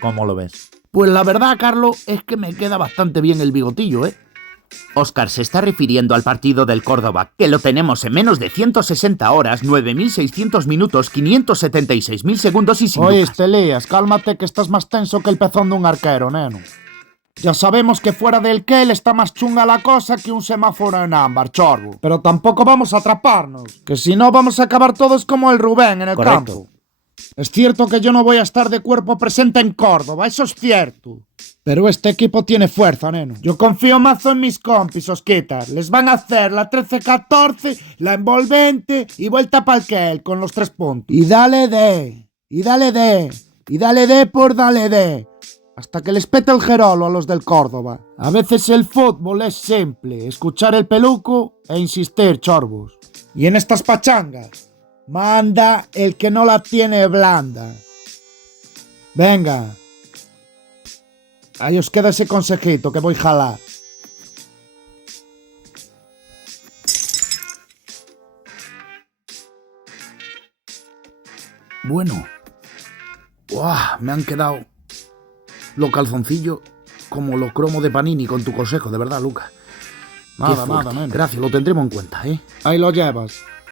¿Cómo lo ves? Pues la verdad, Carlos, es que me queda bastante bien el bigotillo, ¿eh? Óscar se está refiriendo al partido del Córdoba, que lo tenemos en menos de 160 horas, 9.600 minutos, 576.000 segundos y sin dudas. Oíste, Elías, cálmate que estás más tenso que el pezón de un arquero, neno. Ya sabemos que fuera del Kel está más chunga la cosa que un semáforo en ámbar, chorbo. Pero tampoco vamos a atraparnos, que si no vamos a acabar todos como el Rubén en el campo. Es cierto que yo no voy a estar de cuerpo presente en Córdoba, eso es cierto. Pero este equipo tiene fuerza, neno. Yo confío mazo en mis compis, Osquitas. Les van a hacer la 13-14, la envolvente y vuelta pa'l Kel con los 3 puntos. Y dale de, y dale de, y dale de por dale de. Hasta que les pete el jerolo a los del Córdoba. A veces el fútbol es simple, escuchar el peluco e insistir, chorbos. Y en estas pachangas, manda el que no la tiene blanda. Venga. Ahí os queda ese consejito que voy a jalar. Bueno. ¡Buah! Me han quedado los calzoncillos como los cromos de Panini con tu consejo, de verdad, Lucas. Nada, neno. Gracias, lo tendremos en cuenta, ¿eh? Ahí lo llevas.